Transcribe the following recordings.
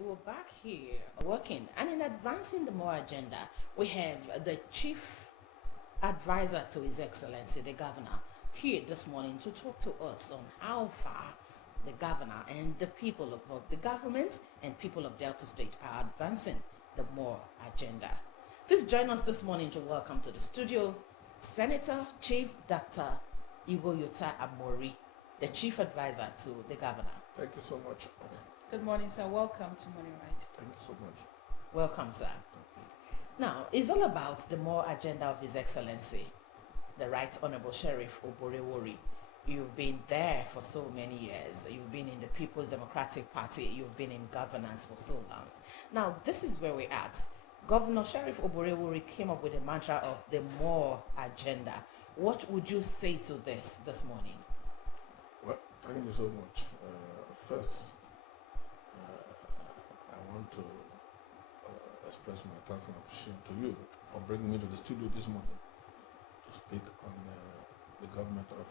we're back here working and in advancing the more agenda, we have the chief advisor to His Excellency, the governor, here this morning to talk to us on how far the governor and the people of both the government and people of Delta State are advancing the more agenda. Please join us this morning to welcome to the studio Senator Chief Dr. Iwoyota Amori, the chief advisor to the governor. Thank you so much. Good morning, sir. Welcome to Morning Ride. Thank you so much. Welcome, sir. Now, it's all about the more agenda of His Excellency, the Right Honorable Sheriff Oborevwori. You've been there for so many years. You've been in the People's Democratic Party. You've been in governance for so long. Now, this is where we're at. Governor Sheriff Oborevwori came up with a mantra of the more agenda. What would you say to this morning? Well, thank you so much. First, I want to express my thanks and appreciation to you for bringing me to the studio this morning to speak on the government of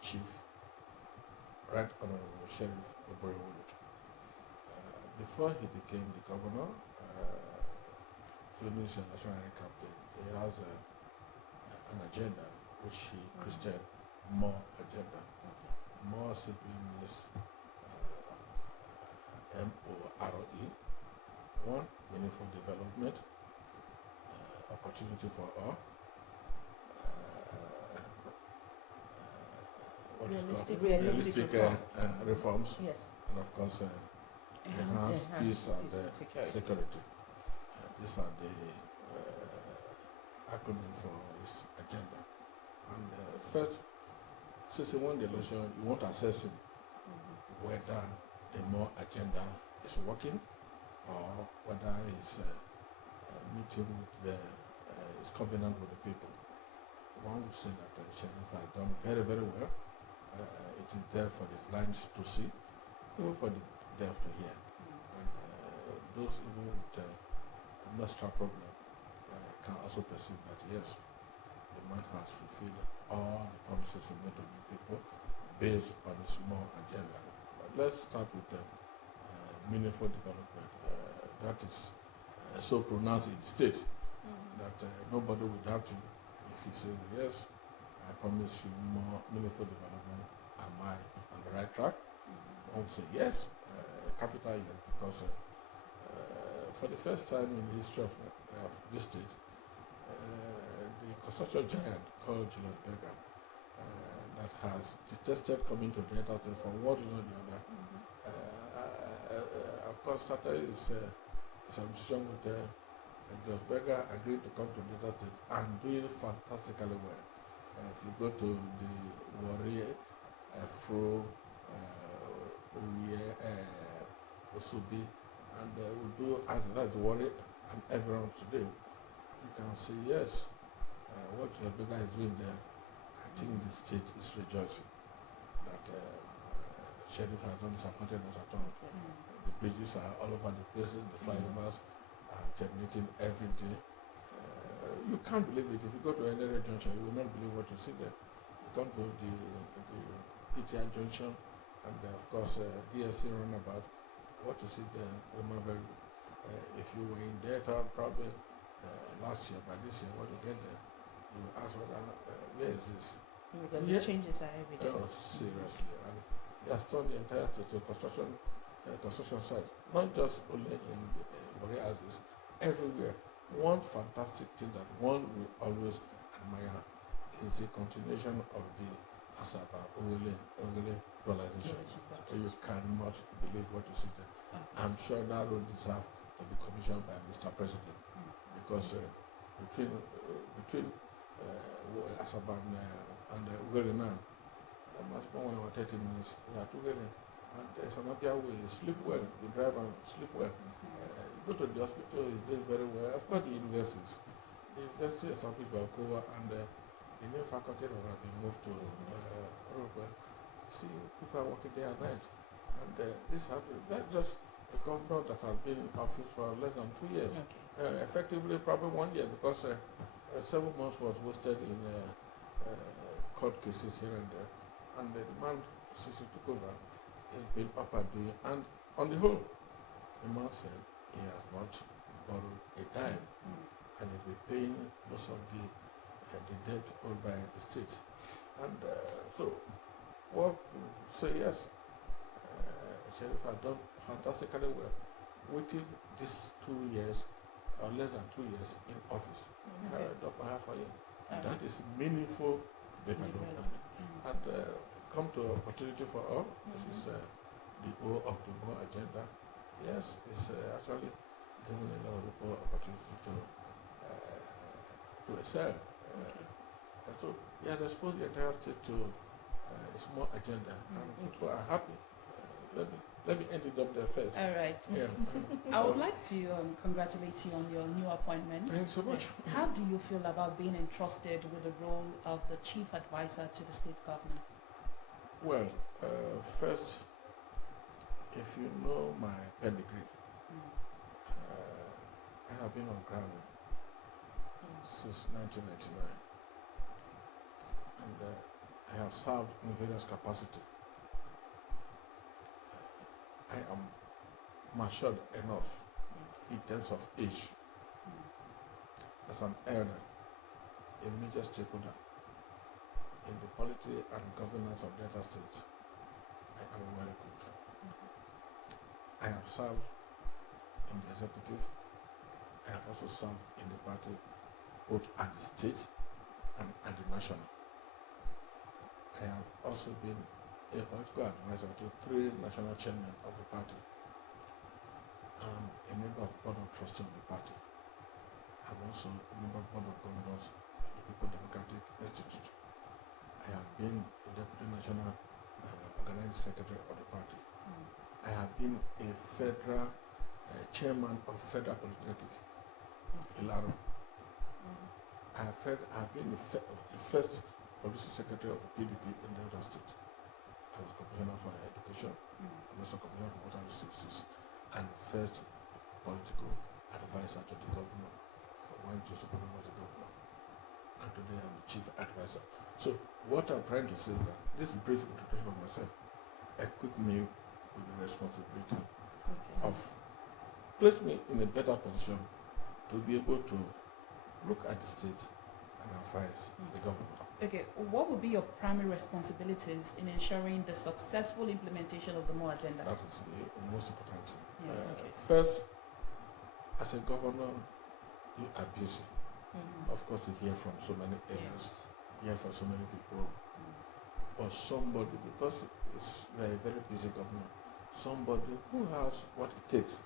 Chief Right Honorable Sheriff Oborevwori. Before he became the governor, during his national campaign, he has an agenda which he christened more agenda. More simply means MORE. One, meaningful development, opportunity for all. Realistic reforms. Yes. And of course, enhanced peace and security. These are the acronym for his agenda. And first, since he won the election, you want to assess him whether the more agenda is working or whether he's meeting with is covenant with the people. One would say that Sheriff has done very, very well. It is there for the blind to see, for the deaf to hear. And those even with menstrual problem can also perceive that yes, the man has fulfilled all the promises he made to the people based on his more agenda. But let's start with meaningful development. That is so pronounced in the state that nobody would doubt you if you say yes, I promise you more meaningful development. Am I on the right track? I would say yes, capital yes, because for the first time in the history of this state, the construction giant called Julius Berger that has detested coming to the Delta State for one reason or the other, of course, started his administration with Julius Berger agreeing to come to the Delta State and doing fantastically well. If you go to the Warrior, Fro, Osubi, and we do as that Warrior and everyone today, you can see yes, what Julius Berger is doing there. I think the state is rejoicing that Sheriff has not disappointed us at all. The bridges are all over the places, the flyovers are terminating every day. You can't believe it. If you go to any junction, you will not believe what you see there. You come to the PTI junction, and of course DSC runabout. What you see there, remember, if you were in Delta probably last year, by this year, when you get there, you will ask whether where is this? Because the changes are evident. Oh, seriously. And he has turned the entire state to construction site, not just only in Warrior houses, everywhere. One fantastic thing that one will always admire is the continuation of the Asaba Owele realization. You cannot believe what you see there. I'm sure that will deserve to be commissioned by Mr. President because between Asaba and Owele now, there must be 30 minutes. We are together. And there's another way. Sleep well. You drive and sleep well. Go to the hospital, is doing very well. Of course, the universities. The university is established by Okowa, and the new faculty that have been moved to Uruguay. See, people are working day and night. And this happened. That's just a governor that has been in office for less than 2 years. Okay. Effectively, probably 1 year, because 7 months was wasted in court cases here and there. And the man, since he took over, has been up and doing. And on the whole, the man said he has not borrowed a dime and he'll be paying most of the debt owed by the state. And so, well, so yes, Sheriff has done fantastically well. Waiting these 2 years or less than 2 years in office, Okay. Dr. Hafaye, All that right. is meaningful development. And come to opportunity for all, which is the O of the More agenda. Yes, it's actually giving a lot of people opportunity to excel. And so he has exposed the entire state to a small agenda, and people are happy. Let me end it up there first. All right. Yeah. I would like to congratulate you on your new appointment. Thanks so much. How do you feel about being entrusted with the role of the chief advisor to the state governor? Well, first, if you know my pedigree, I have been on ground since 1999, and I have served in various capacities. I am matured enough in terms of age as an elder, a major stakeholder in the polity and governance of Delta State. I am well equipped. I have served in the executive. I have also served in the party, both at the state and at the national. I have also been a political advisor to 3 national chairmen of the party. I'm a member of the board of trustees of the party. I'm also a member of the board of governors of the People Democratic Institute. I have been the deputy national organizing secretary of the party. I have been a federal chairman of Federal Polytechnic, Ilaro. I have been the first policy secretary of the PDP in Delta State. I was commissioner for education, and also commissioner for water resources, and first political advisor to the governor when Joseph Obama was the governor. And today I'm the chief advisor. So what I'm trying to say is that this brief introduction of myself equipped me with the responsibility of place me in a better position to be able to look at the state and advise the government. Okay, what would be your primary responsibilities in ensuring the successful implementation of the More agenda? That is the most important thing. Yeah, okay. First, as a governor, you are busy. Of course, you hear from so many areas, hear from so many people, or somebody, because we are a very busy governor, somebody who has what it takes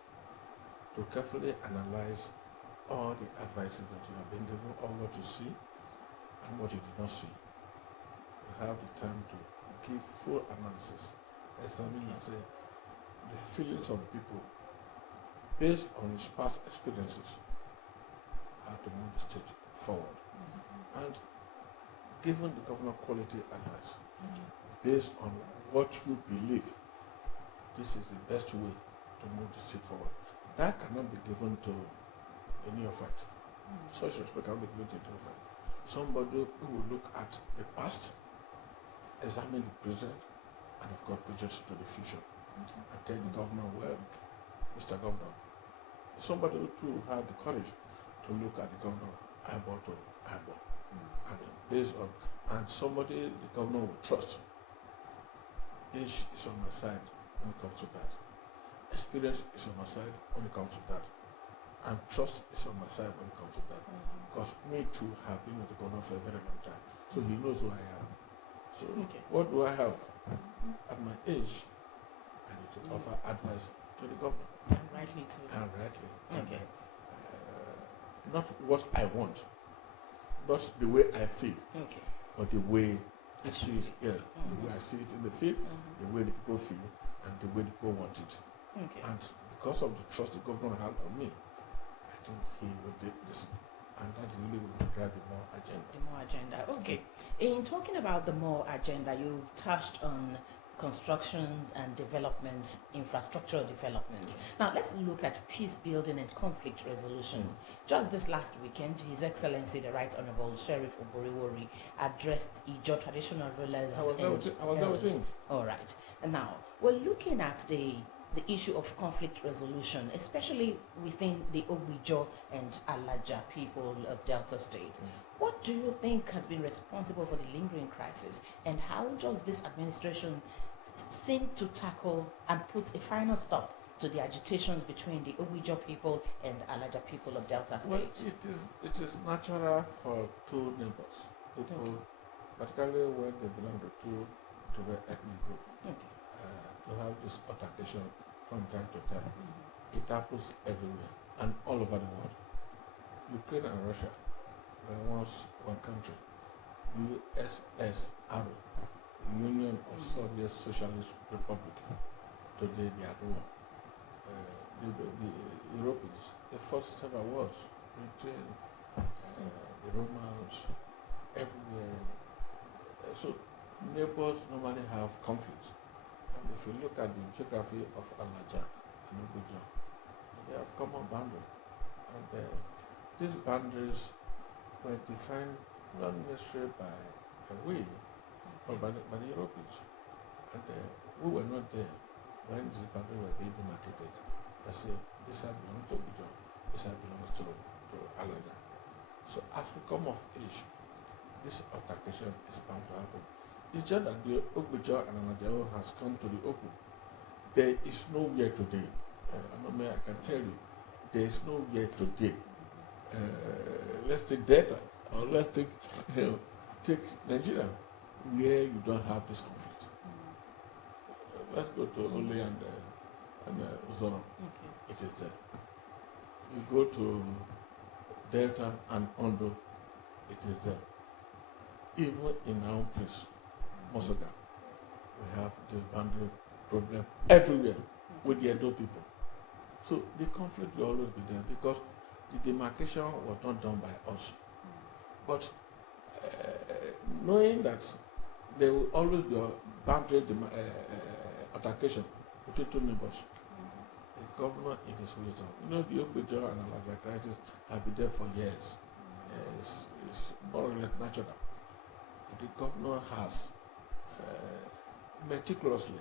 to carefully analyze all the advices that you have been given, all what you see and what you did not see. You have the time to give full analysis, examine and say the feelings of people based on his past experiences, how to move the state forward. And given the governor quality advice based on what you believe this is the best way to move the state forward. That cannot be given to a neophyte. Such respect cannot be given to a neophyte. Somebody who will look at the past, examine the present, and of course project to the future. And tell the governor, well, Mr. Governor, somebody who had the courage to look at the governor eyeball to eyeball. And based on, and somebody the governor will trust. Age is on my side when it comes to that. Experience is on my side when it comes to that. And trust is on my side when it comes to that. Because me too have been with the governor for a very long time. So he knows who I am. So what do I have? At my age, I need to offer advice to the governor. And rightly too. And rightly. Okay. Not what I want, not the way I feel, Okay. but the way I see it. Yeah, the way I see it in the field, the way the people feel, and the way the people want it. Okay. And because of the trust the governor had on me, I think he would listen. And that's really what will drive the More agenda. The More agenda. Okay. In talking about the More agenda, you touched on construction and development, infrastructural development. Now let's look at peace building and conflict resolution. Just this last weekend, His Excellency the Right Honorable Sheriff Oboriwori addressed Ijaw traditional rulers. I was there with him. All right. And now we're looking at the the issue of conflict resolution, especially within the Ogbijo and Alaja people of Delta State. What do you think has been responsible for the lingering crisis, and how does this administration seem to tackle and put a final stop to the agitations between the Ogbijo people and Alaja people of Delta State? Well, it is natural for two neighbors, people, particularly when they belong to two different ethnic groups, to have this altercation from time to time. It happens everywhere and all over the world. Ukraine and Russia were once one country. USSR, Union of Soviet Socialist Republic. Today they are at war. The Europeans, they fought several wars. Britain, the Romans, everywhere. So neighbors normally have conflicts. And if you look at the geography of Alaja and Ogbijo, they have common boundaries. And these boundaries were defined not necessarily by we, but by the Europeans. And we were not there when these boundaries were being demarcated. I say, this side belongs to Ogbijo, this side belongs to Alaja. So as we come of age, this altercation is bound to happen. It's just that the Ogbijo and Alaja has come to the open. There is nowhere today. I can tell you, there is nowhere today. Let's take Delta, or let's take take Nigeria, where you don't have this conflict. Let's go to Ole and Uzoro. It is there. You go to Delta and Ondo, it is there. Even in our own place, Mosoga, we have this boundary problem everywhere with the Edo people. So the conflict will always be there because the demarcation was not done by us. But knowing that there will always be a boundary altercation between two neighbors, the governor in his wisdom, the Ogbijo and Alaja crisis have been there for years. It's more or less natural. The governor has meticulously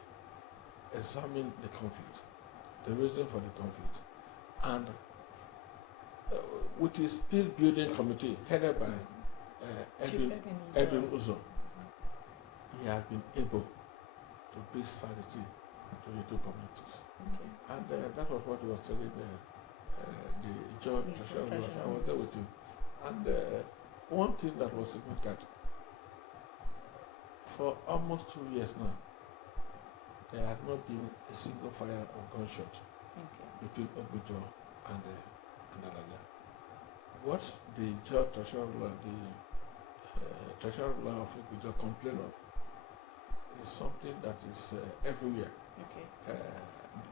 examined the conflict, the reason for the conflict, and with his peace building committee headed by Edwin Uzo, he has been able to bring sanity to the two communities. And that was what he was telling the George Treasurer. I was there with him. And one thing that was significant, for almost 2 years now, there has not been a single fire or gunshot between Ogbijo and Alaja. What the George Treasurer, the Treasurer of Ogbijo complain of is something that is everywhere. The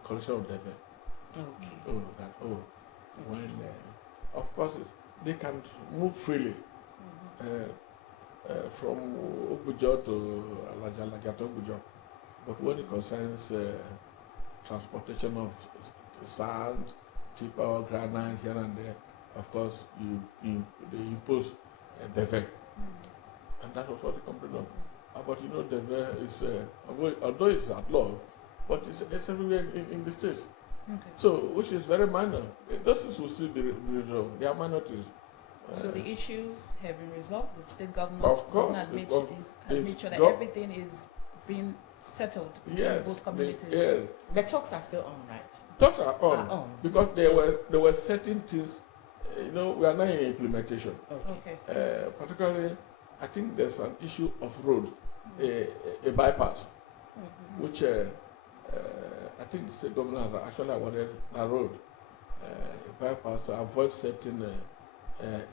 collection of Deve. When of course they can move freely from Ogbijo to Alaja to Ogbijo, but when it concerns transportation of sand, cheaper granite here and there, of course they impose Deve, and that was what they complained of. But Deve is although it's at law, but it's everywhere in the state. So, which is very minor. Those things will still be resolved. They are minorities. So the issues have been resolved. The state government of course, has made sure that everything is being settled between both communities. The talks are still on, right? Talks are on. Because there were certain things. We are not in implementation. Particularly, I think there's an issue of road, a bypass, which I think the state government has actually awarded a road, a bypass to avoid certain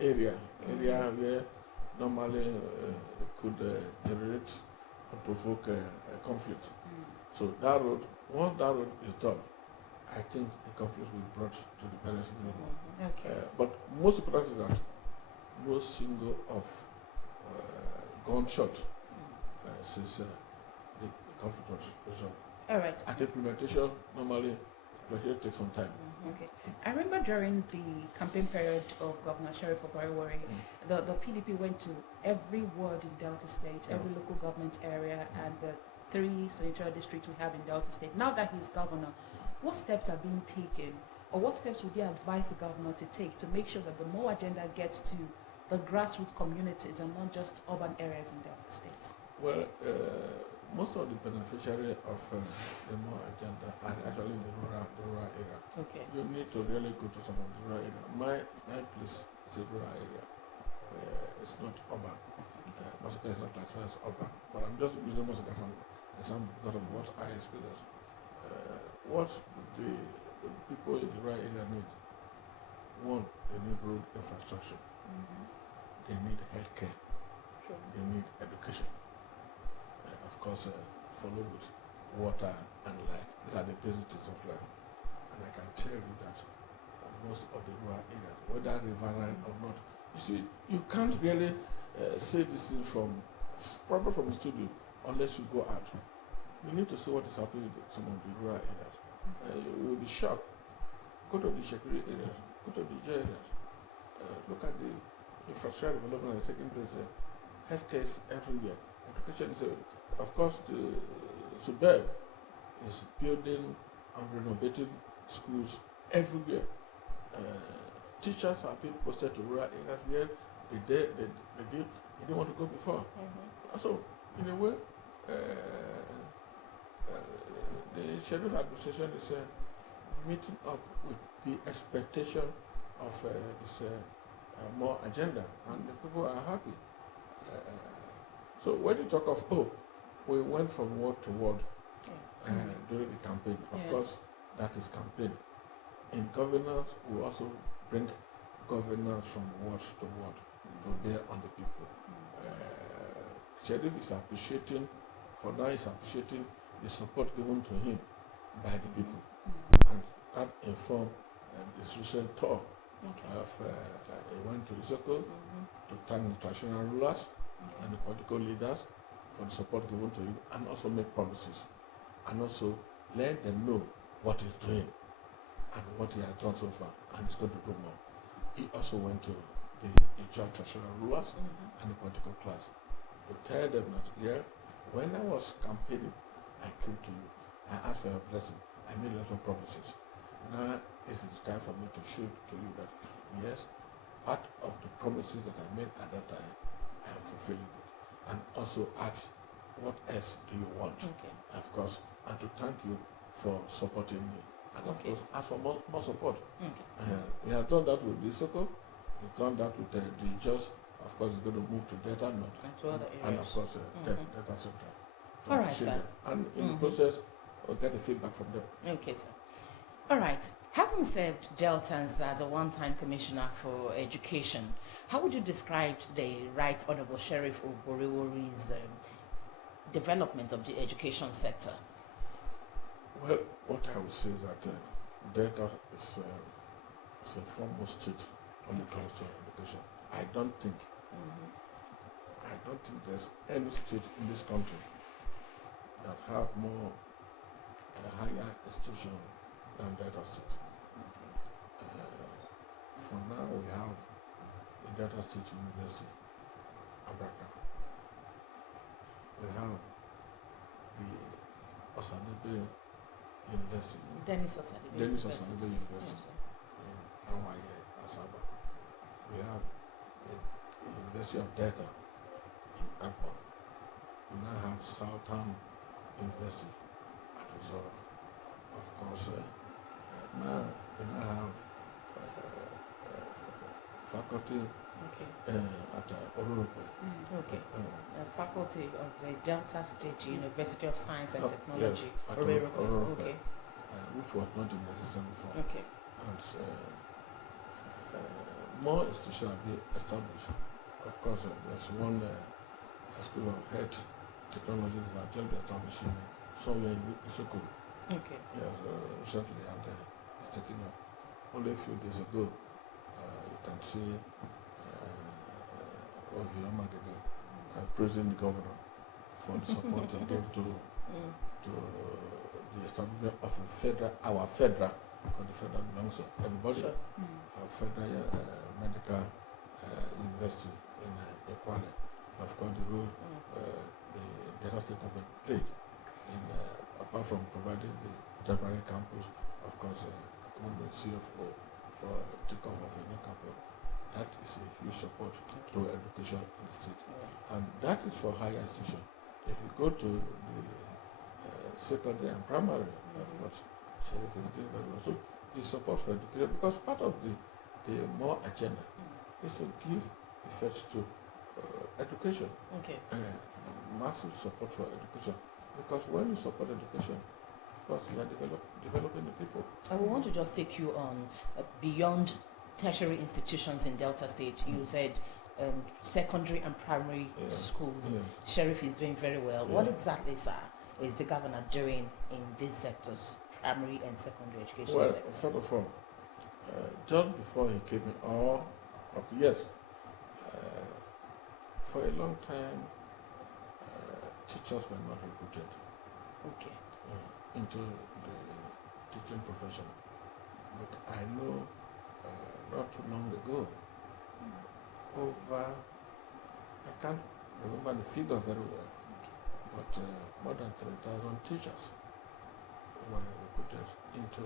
area where normally could generate and provoke a conflict. So that road, once that road is done, I think the conflict will be brought to the balance minimum. But most important is that no single of gunshot since the conflict was resolved. All right. At implementation, normally it takes some time. I remember during the campaign period of Governor Sheriff Obarewari, the PDP went to every ward in Delta State, every local government area, and 3 senatorial districts we have in Delta State. Now that he's governor, what steps are being taken, or what steps would you advise the governor to take to make sure that the MOA agenda gets to the grassroots communities and not just urban areas in Delta State? Well, most of the beneficiaries of the MOA agenda are actually the rural area. Okay. You need to really go to some of the rural area. My place is a rural area. It's not urban. Masaka is not classified as urban. But I'm just using Masaka as an example because of what I experienced. What the people in the rural area need: one, they need road infrastructure. They need healthcare. Sure. They need education. Of course, follow with water and light. These are the basics of life. And I can tell you that most of the rural areas, whether riverine or not, you see, you can't really say this thing probably from the studio, unless you go out. You need to see what is happening in some of the rural areas. You will be shocked. Go to the Shekiri areas, go to the J areas. Look at the infrastructure development that's taking place there. Healthcare is everywhere. Education is of course, the suburb is building and renovating schools everywhere. Teachers are being posted to rural areas where they didn't want to go before. So, in a way, the Sheriff Administration is meeting up with the expectation of this more agenda, and the people are happy. So when you talk of, we went from word to word during the campaign. Of course, that is campaign. In governance, we also bring governance from word to word to bear on the people. Sheriff is appreciating, for now he's appreciating the support given to him by the people. And that informed his recent tour. He went to Isoko to thank the traditional rulers and the political leaders for the support given to him, and also make promises, and also let them know what he's doing and what he has done so far, and he's going to do more. He also went to the Ijaw traditional rulers and the political class to tell them that, when I was campaigning, I came to you, I asked for your blessing, I made a lot of promises. Now this is the time for me to show to you that, yes, part of the promises that I made at that time, I am fulfilling it. And also ask, what else do you want? Of course, and to thank you for supporting me. And of course, ask for more support. He has done that with Isoko. He's done that with the Jos. Of course, he's going to move to Delta North. And of course, Delta Center. All right, sir. And in the process, we'll get the feedback from them. Okay, sir. All right. Having served Deltans as a one-time commissioner for education, how would you describe the Right Honorable Sheriff Oboriwori's development of the education sector? Well, what I would say is that Delta is a foremost state when it comes to education. I don't think there's any state in this country that have more higher institution than Delta State. For now, we have the Delta State University, Abraka. We have the Osadebe University. Dennis Osadebe University in Hawaii, Asaba. We have the University of Delta in Akwa. We now have Southern University at Resort. Of course, now we now have faculty at Orurupe. Faculty of the Delta State University of Science and Technology. Yes, at Orurupe, which was not in existence before. And more institutions are being established. Of course, there's one school of health technology that are just establishing somewhere in Isoko. Yes, recently, and it's taking up. Only a few days ago, you can see Oviamadede praising the governor for the support he gave to the establishment of our federal, because the federal belongs to everybody, our federal medical university in Ekwale. Of course, the role the Delta State government played apart from providing the temporary campus, of course, becoming CFO for takeoff of a new campus. That is a huge support to education in the state. And that is for higher institution. If you go to the secondary and primary, of course, Sheriff is doing very well. So his support for education, because part of the more agenda is to give effect to education. Okay. Massive support for education. Because when you support education, of course, you are developing the people. I want to just take you on beyond tertiary institutions in Delta State. You said secondary and primary schools. Sheriff is doing very well. What exactly, sir, is the governor doing in these sectors, primary and secondary education Well, sector? first of all, just before he came in, yes, for a long time, teachers were not recruited into the teaching profession. But I know not too long ago, I can't remember the figure very well, but more than 3,000 teachers were recruited into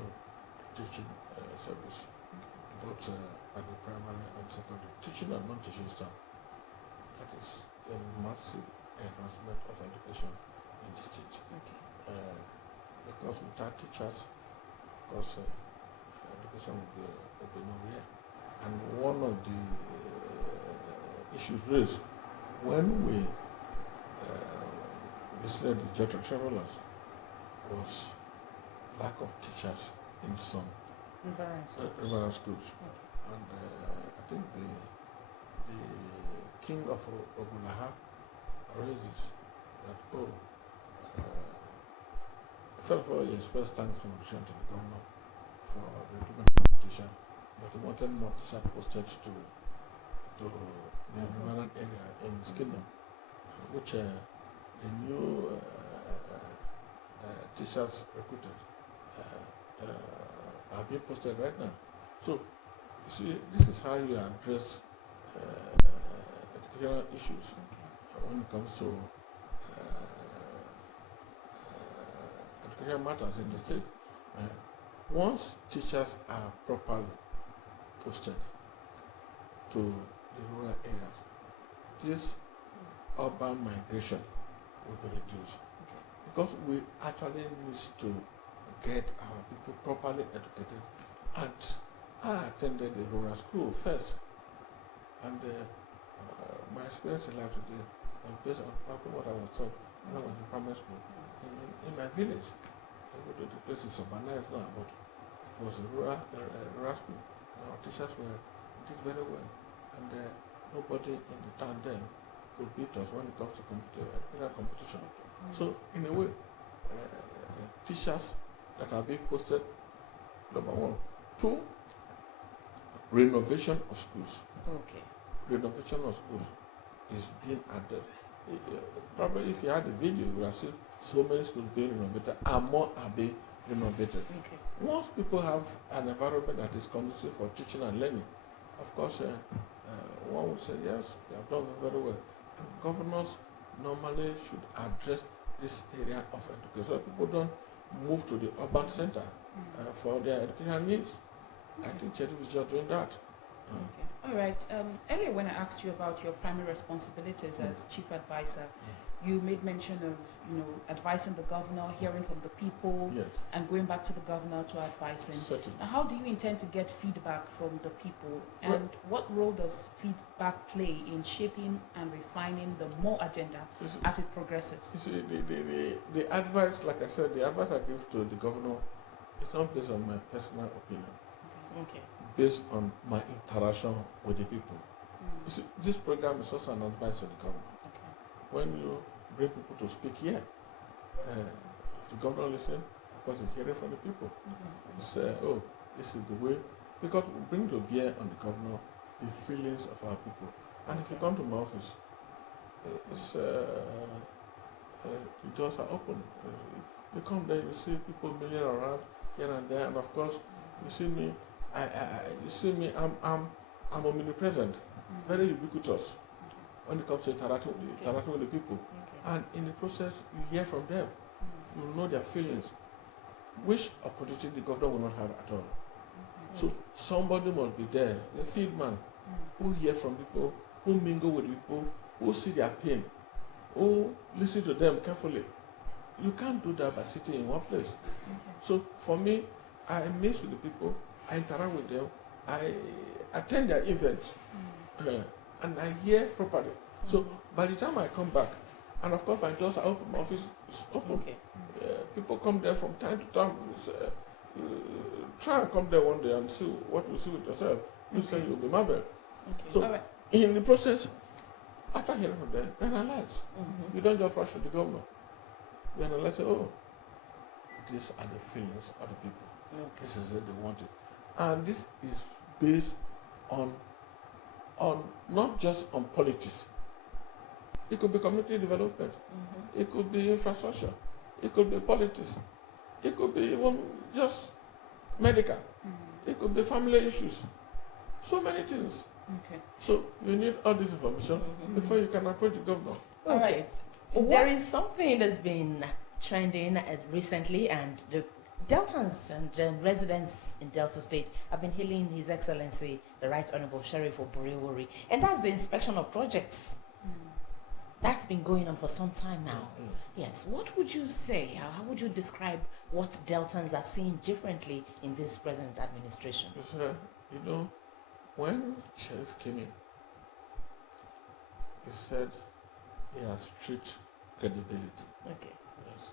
teaching service, both at the primary and secondary, teaching and non-teaching staff. That is a massive enhancement of education in the state. Because without teachers, of course, education will be nowhere. And one of the issues raised when we visited the Georgia Travelers was lack of teachers in some rural schools. And I think the king of Ogulaha raised it that, first of all, he expressed thanks and appreciation to the governor for the recruitment of the teacher, but he wanted more teachers posted to the rural area in his kingdom, which the new teachers recruited are being posted right now. So, you see, this is how you address educational issues when it comes to educational matters in the state. Once teachers are properly posted to the rural areas, this urban migration will be reduced. Because we actually need to get our people properly educated. And I attended the rural school first. And my experience in life today was based on probably what I was taught when I was in primary school. In my village, the place is urbanized now, but it was a rural school. Our teachers did very well. And nobody in the town then could beat us when it comes to competition. So, in a way, teachers that are being posted, number one. Two, renovation of schools. Renovation of schools is being added. Probably if you had a video, you would have seen so many schools being renovated and more are being renovated. Once people have an environment that is conducive for teaching and learning, of course, one would say, yes, you have done very well. And governors normally should address this area of education so people don't move to the urban center for their educational needs. I think Sheriff is just doing that. All right. Earlier when I asked you about your primary responsibilities as chief advisor, you made mention of advising the governor, hearing from the people, and going back to the governor to advise him. Certainly. Now, how do you intend to get feedback from the people, and what role does feedback play in shaping and refining the more agenda as it progresses? You see, the advice, like I said, the advice I give to the governor is not based on my personal opinion. Based on my interaction with the people. You see, this program is also an advice to the governor. When you bring people to speak here, if the governor listen, of course he's hearing from the people. Say, this is the way, because we bring to bear on the governor the feelings of our people. And if you come to my office, the doors are open. You come there, you see people milling around here and there, and of course, you see me. I'm omnipresent, very ubiquitous when it comes to interacting with the people. And in the process, you hear from them. you know their feelings, which opportunity the governor will not have at all. So somebody must be there, a field man, who hear from people, who mingle with people, who see their pain, who listen to them carefully. You can't do that by sitting in one place. So for me, I mix with the people, I interact with them, I attend their events, and I hear properly. So by the time I come back, and of course my doors are open, my office is open. Okay. People come there from time to time. Try and come there one day and see what you see with yourself. You say you'll be marveled. Okay. So All right. in the process, after hearing from them, you analyze. You don't just rush to the governor. You analyze, say, oh, these are the feelings of the people. Okay. This is what they want it. And this is based on not just on politics. It could be community development. It could be infrastructure. It could be politics. It could be even just medical. It could be family issues. So many things. Okay. So you need all this information before you can approach the governor. All right. There is something that's been trending recently, and the Deltans and residents in Delta State have been hailing His Excellency, the Right Honorable Sheriff Oburiwori, and that's the inspection of projects. That's been going on for some time now. Yes. What would you say? How would you describe what Deltans are seeing differently in this present administration? Because, you know, when Sheriff came in, he said he has strict credibility. Okay. Yes.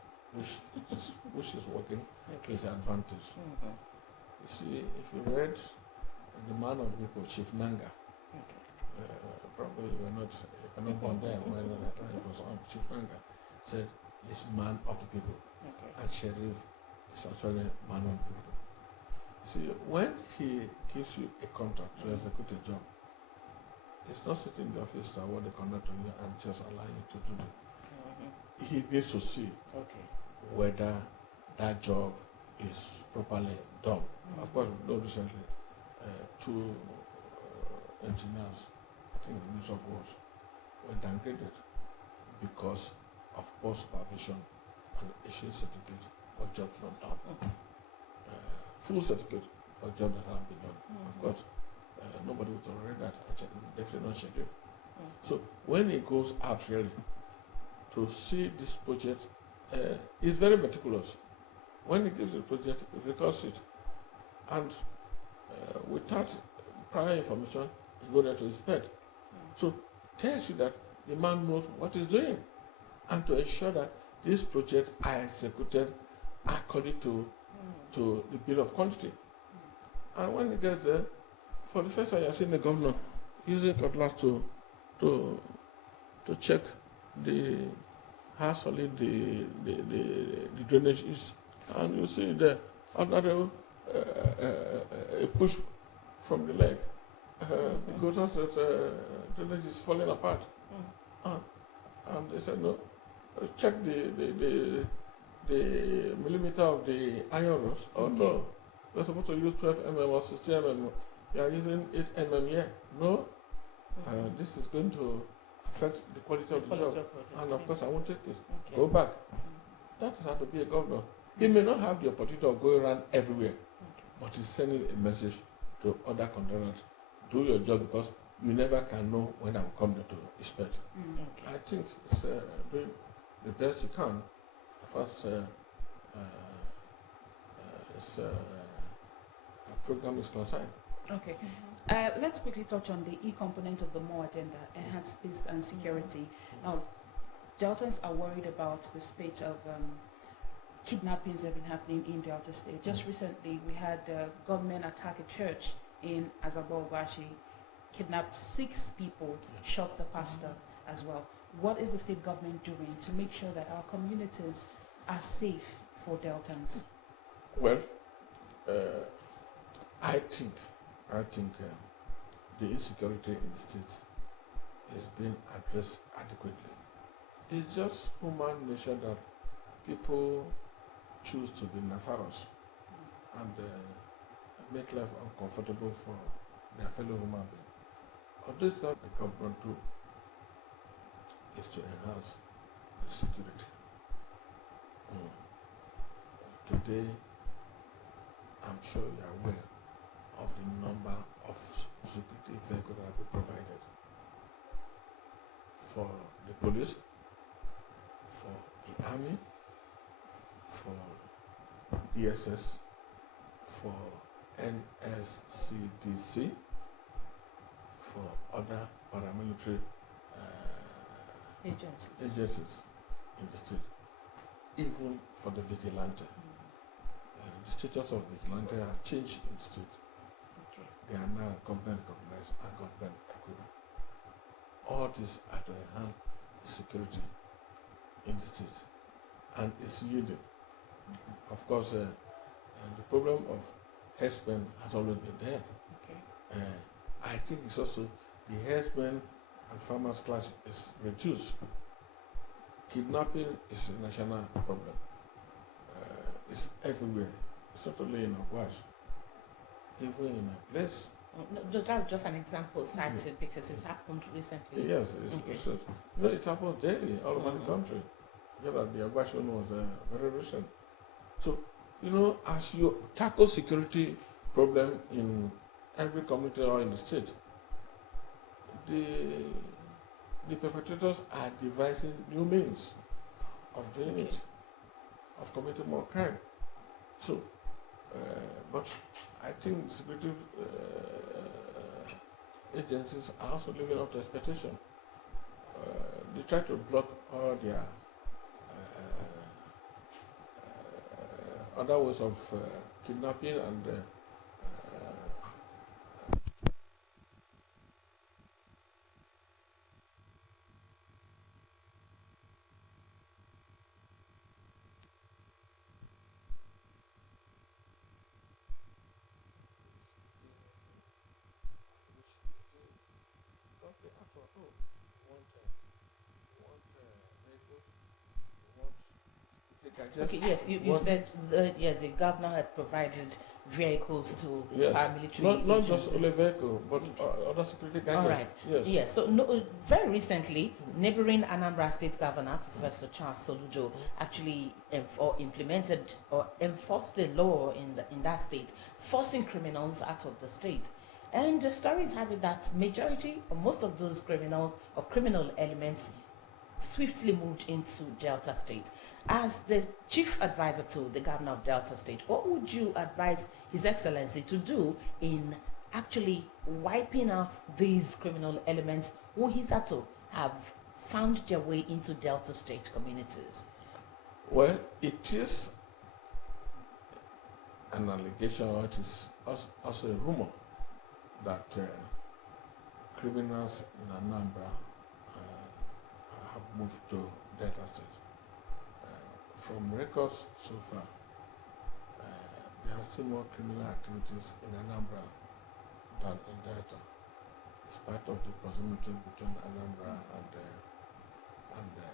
Which is working to his advantage. You see, if you read The Man of the People, Chief Nanga, probably you were not born there when it was on. Chief Nanga said he's man of the people, and Sheriff is actually man of the people. See, when he gives you a contract to execute a job, it's not sitting in the office to award the contract to you and just allow you to do it. He needs to see whether that job is properly done. Of course, we know recently two engineers, I think the Minister of Works, were downgraded because of poor supervision and issuing certificate for jobs not done. Full certificate for jobs that haven't been done. Of course, nobody would tolerate that, definitely not Sheriff. So when he goes out really to see this project, he's very meticulous. When he gives the project, he records it. And without prior information, he goes there to inspect. So tells you that the man knows what he's doing. And to ensure that this project are executed according to the bill of quantity. And when he gets there, for the first time you're seeing the governor using cutlass to check how solid the drainage is. And you see the another a push from the leg because the drainage is falling apart. And they said, no, check the millimeter of the iron rods. Oh no, we're supposed to use 12 mm or 16 mm. You are using 8 mm here. No, this is going to affect the quality of the job. And of course, I won't take it. Go back. That is how to be a governor. He may not have the opportunity of going around everywhere, but he's sending a message to other contractors. Do your job, because you never can know when I will come there to inspect. I think it's doing the best you can as far as our program is concerned. Okay. Let's quickly touch on the E-component of the MORE agenda, enhanced peace and security. Now, Deltans are worried about the spate of kidnappings that have been happening in Delta State. Just recently, we had gunmen attack a church in Azabogwashi, kidnapped 6 people, shot the pastor as well. What is the state government doing to make sure that our communities are safe for Deltans? Well, I think the insecurity in the state is being addressed adequately. It's just human nature that people choose to be nefarious and make life uncomfortable for their fellow human being. What this that the government do is to enhance the security. Today, I'm sure you are aware of the number of security vehicles that have been provided for the police, for the army, for DSS, for NSCDC, for other paramilitary agencies in the state, even for the vigilante. The status of vigilante has changed in the state. Okay. They are now government recognized and government equivalent. All this are to enhance the security in the state, and it's yielding. Of course, the problem of herdsmen has always been there. Okay. I think it's also the herdsmen and farmers clash is reduced. Kidnapping is a national problem. It's everywhere. It's not only in Ogwash, even in a place. No, that's just an example cited because it happened recently. Yes, Okay. it happens daily all over the country. Yeah, that the Ogwash one was very recent. So, as you tackle security problem in every community or in the state, the perpetrators are devising new means of doing it, of committing more crime. So, but I think security agencies are also living up to expectation. They try to block all their other ways of kidnapping and Okay, yes, you said yes, the governor had provided vehicles to paramilitary not just agencies. only vehicle, but other security gadgets. All right. Yes. Yes. So very recently, neighboring Anambra State Governor Professor Charles Soludo actually implemented or enforced the law in that state, forcing criminals out of the state. And the stories have it that majority or most of those criminals or criminal elements swiftly moved into Delta State. As the chief advisor to the governor of Delta State, what would you advise His Excellency to do in actually wiping off these criminal elements who hitherto have found their way into Delta State communities? Well, it is an allegation, or it is also a rumor that criminals in Anambra have moved to Delta State. From records so far, there are still more criminal activities in Anambra than in Delta. It's part of the proximity between Anambra and Delta.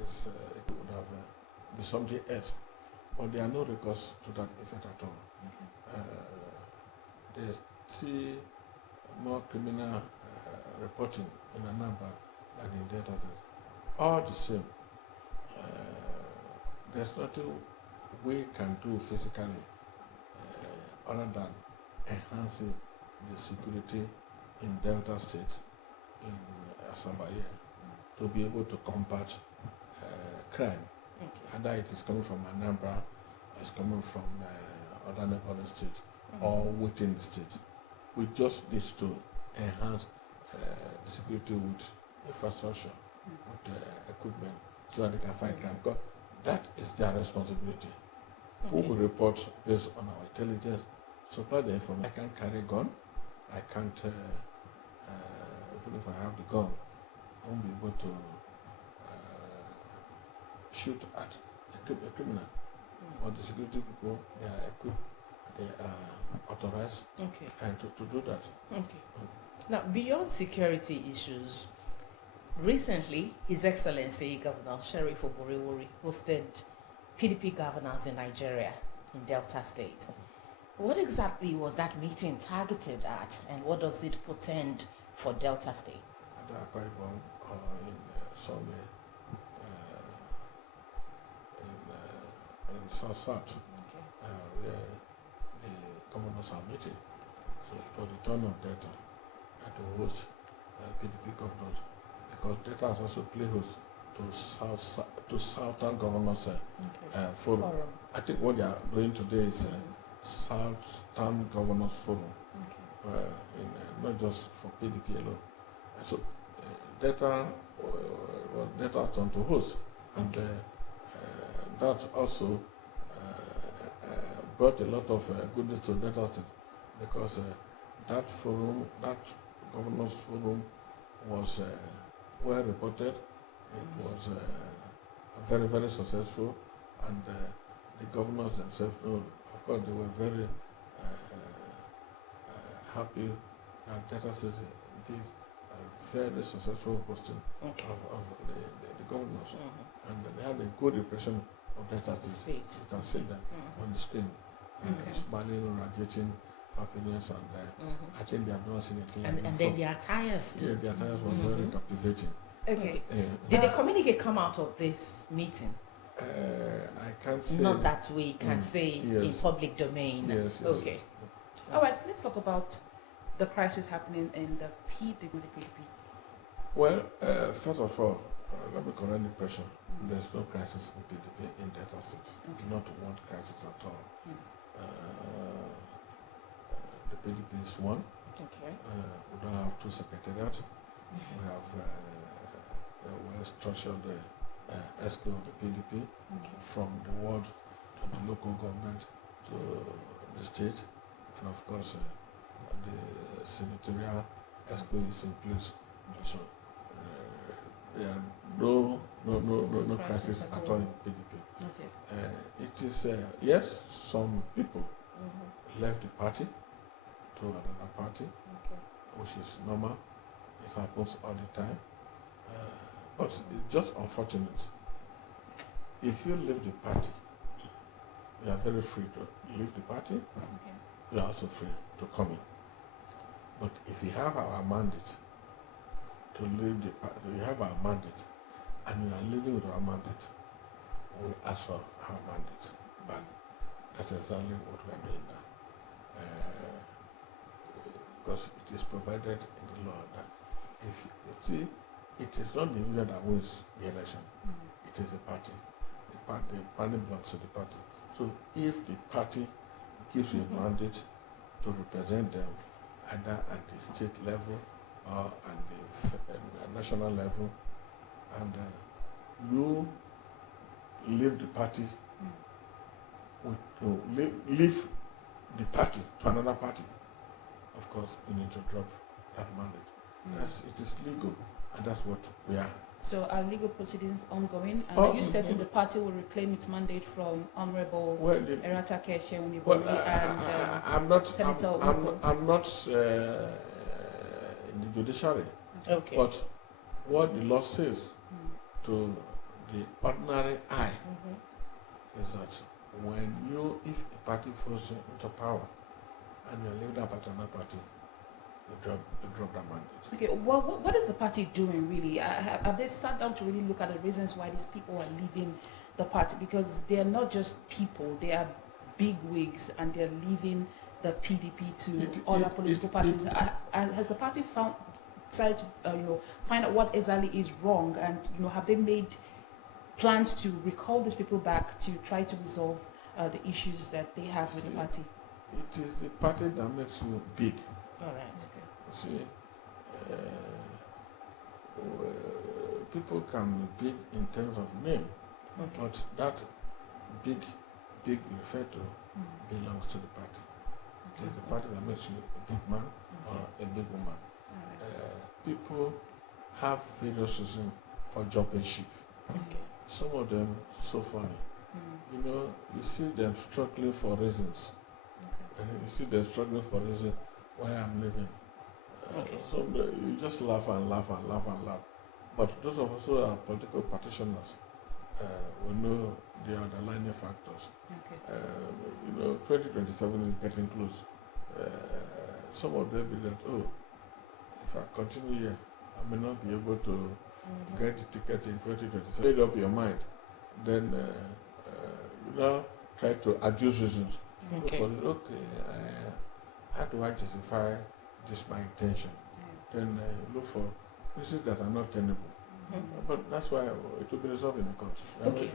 it would have been something else, but there are no records to that effect at all. There's still more criminal reporting in Anambra than in Delta State. All the same, there's nothing we can do physically other than enhancing the security in Delta State, in Asambaya, to be able to combat crime. Either it is coming from Anambra, or it's coming from other neighboring states, or within the state. We just need to enhance the security with infrastructure, with equipment, so that they can fight crime. Because that is their responsibility. Who will report based on our intelligence, supply the information. I can't carry a gun. I can't, even if I have the gun, I won't be able to shoot at a criminal. But the security people, they are equipped, they are authorized and to do that. Now, beyond security issues, recently, His Excellency Governor Sheriff Oboriwori hosted PDP governors in Nigeria, in Delta State. What exactly was that meeting targeted at, and what does it portend for Delta State? At Akwa Ibom, or in somewhere, South, Okay. where the governors are meeting. So it was the turn of Delta to host PDP governors, because Delta has also played host to Southern Governors Okay. Forum. Forum. I think what they are doing today is Southern Governors Forum, Okay. not just for PDP alone. So Delta was Delta's turn to host, and that also brought a lot of goodness to Delta State, because that forum, that governors forum, was well reported. It was very, very successful, and the governors themselves, of course, they were very happy that Delta State did a very successful hosting Okay. of the governors, and they had a good impression of Delta State. State. You can see that on the screen, Okay. smiling, radiating happiness, and I think they have not seen anything like And before. then the attires too. Yeah, the attires was very captivating. Okay. Did the communique come out of this meeting? I can't say. Not that we can say in Yes. public domain. Yes, yes. Okay. Yes. All right. Let's talk about the crisis happening in the PDP. Well, first of all, let me correct the impression. There's no crisis in PDP in Delta State. Okay. Not one crisis at all. The PDP is one. Okay. We don't have two secretariats. We have a well-structured SQ of the PDP, Okay. from the ward to the local government to the state, and of course the senatorial SQ is in place. So there are no crisis at all in PDP. Okay. It is yes, some people left the party to another party, Okay. which is normal. It happens all the time. But it's just unfortunate. If you leave the party, you are very free to leave the party. Okay. You are also free to come in. But if you have our mandate to leave the party, you have our mandate, and you are living with our mandate, we ask for our mandate back. That's exactly what we are doing now. Because it is provided in the law that if you see, it is not the individual that wins the election, it is the party. The party belongs to the party. So if the party gives you a mandate to represent them either at the state level or at the national level, and you leave the party, leave the party to another party, of course you need to drop that mandate. It is legal, and that's what we are. So are legal proceedings ongoing? And Oh, are you certain the party will reclaim its mandate from Honorable Well, Erata Keshe Unibori well, and I'm not. Senator I'm not in the judiciary. Okay. But what the law says to the ordinary eye is that if a party falls into power and you're leaving that party to another party, you drop that mandate. Okay, well, what is the party doing really? Have they sat down to really look at the reasons why these people are leaving the party? Because they are not just people, they are big wigs, and they're leaving the PDP to other political parties. Has the party tried to find out what exactly is wrong, and have they made plans to recall these people back to try to resolve the issues that they have with the party? It is the party that makes you big. All right. See, people can be big in terms of name, but that big you refer to belongs to the party. It is the party that makes you a big man or a big woman. People have various reasons for jumping ship. Some of them so funny. You see them struggling for reasons. You see them struggling for reasons why I'm living. So you just laugh and laugh and laugh and laugh. But those of us who are political practitioners, we know the underlying factors. 2027 is getting close. Some of them be that, if I continue here, I may not be able to get the ticket in 2027. Made up your mind, then try to adduce reasons. Okay. For how do I justify this my intention? Then look for reasons that are not tenable. But that's why it will be resolved in the court. Okay.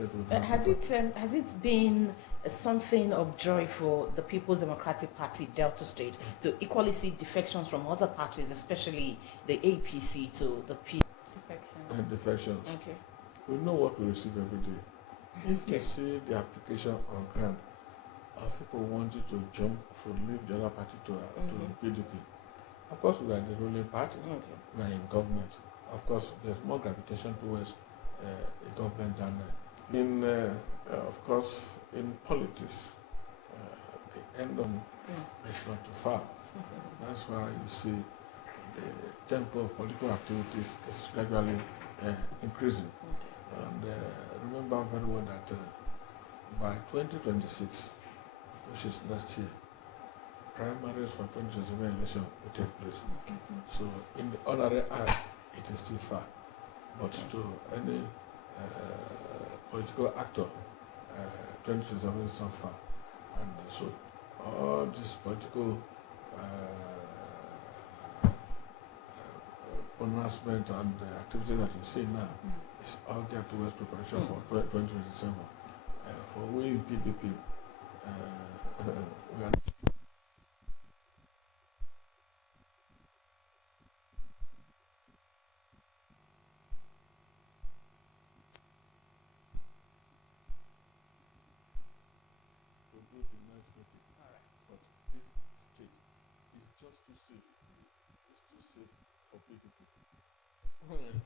Has it been something of joy for the People's Democratic Party, Delta State, to equally see defections from other parties, especially the APC, to the P? And defections. Okay. We know what we receive every day. If you see the application on ground, people wanted to jump from leave the other party to the PDP. Of course, we are the ruling party. Okay. We are in government. Of course, there's more gravitation towards a government than of course, in politics, the end of is not too far. That's why you see the tempo of political activities is gradually increasing. And remember very well that by 2026, which is next year, primaries for 2027 election will take place. So in the ordinary eye, it is still far. But to any political actor, 2027 is not far. And so all this political pronouncement and activity that you see now is all geared towards preparation for 2027. For we in PDP, we are but this state is just too safe. It's too safe for PDP.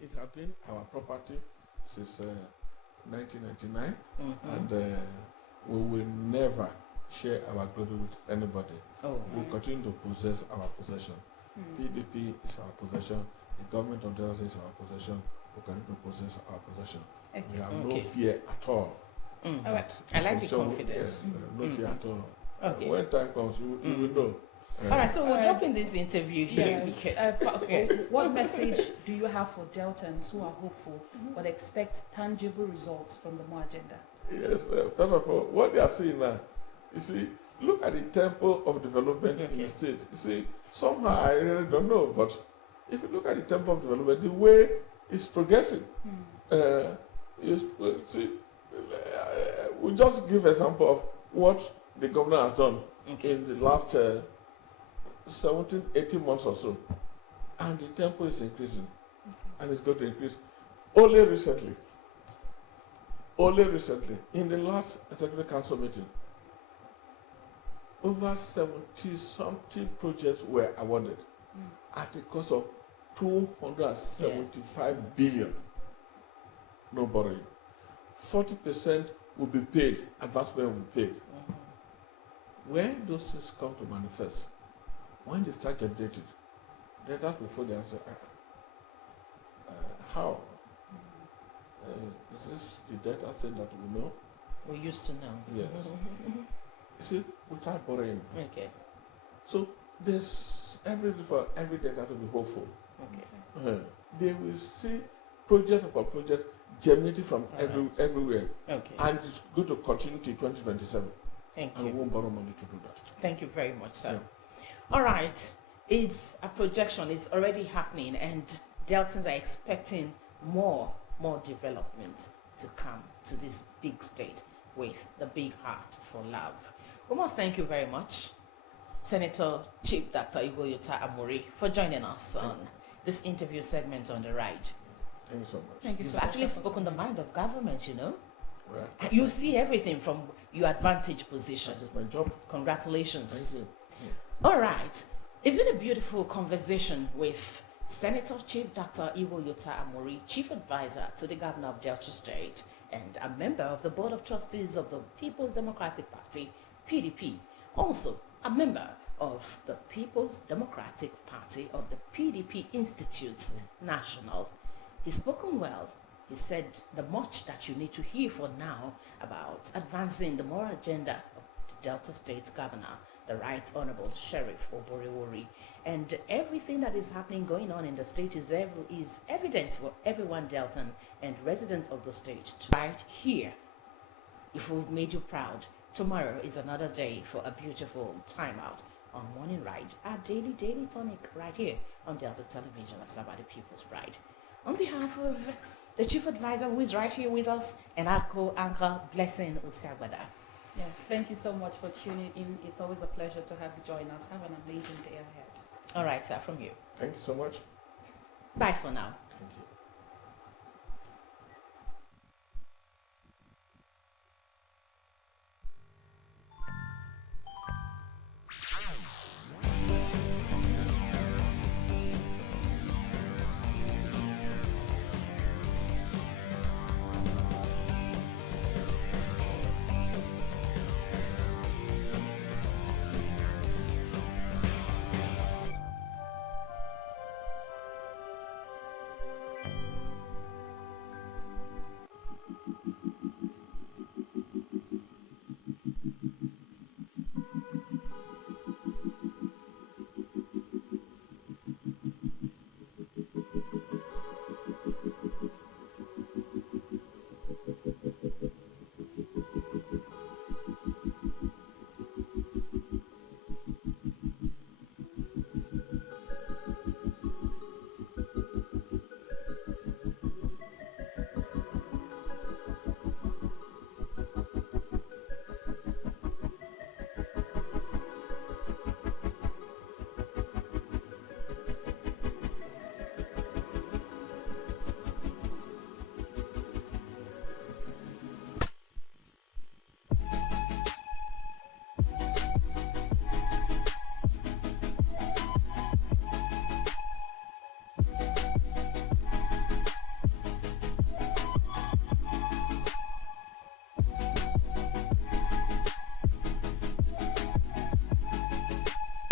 It has been our property since 1999, and we will never share our glory with anybody. We'll continue to possess our possession. PDP is our possession. The government of Delta is our possession. We continue to possess our possession. We have no fear at all. All right. I like the confidence. No fear at all. Okay. When time comes, we will know. All right, so we're dropping this interview here. What message do you have for Deltans who are hopeful but expect tangible results from the MOA agenda? Yes, first of all, what they are seeing now, you see, look at the tempo of development in the state. You see, somehow I really don't know, but if you look at the tempo of development, the way it's progressing, we just give example of what the governor has done in the last 17, 18 months or so. And the tempo is increasing. And it's going to increase. Only recently, in the last executive council meeting, over 70-something projects were awarded at the cost of 275 billion. No borrowing. 40% will be paid, advancement will be paid. When those things come to manifest, when they start generated, then that before they answer, how? Is this the data set that we know? We used to know. Yes. You see, without borrowing. Okay. So there's every data to be hopeful. Okay. They will see project upon project generated from everywhere. Okay. And it's going to continue to 2027. Thank and you. we won't borrow money to do that. Thank you very much, sir. All right. It's a projection. It's already happening, and Deltans are expecting more development to come to this big state with the big heart for love. We must thank you very much, Senator Chief Dr. Igoyota Amori, for joining us on this interview segment on the ride. Thank you so much. Thank you You've so much. actually spoken the mind of government, you know. Well, You see everything from your advantage position. that is my job. Congratulations. Thank you. All right. It's been a beautiful conversation with Senator Chief Dr. Igoyota Amori, Chief Advisor to the Governor of Delta State and a member of the Board of Trustees of the People's Democratic Party, PDP. Also, a member of the People's Democratic Party of the PDP Institutes National. He's spoken well. He said the much that you need to hear for now about advancing the moral agenda of the Delta State Governor, the Right Honorable Sheriff Oboriwori, and everything that is happening going on in the state is evident for everyone Deltan and residents of the state. Right here, if we've made you proud, Tomorrow is another day for a beautiful time out on Morning Ride, our daily tonic right here on Delta Television, Asaba the People's Pride. On behalf of the Chief Advisor who is right here with us and our co-anchor, Blessing Usiagbada. Yes, thank you so much for tuning in. It's always a pleasure to have you join us. Have an amazing day ahead. All right, sir, from you. Thank you so much. Bye for now.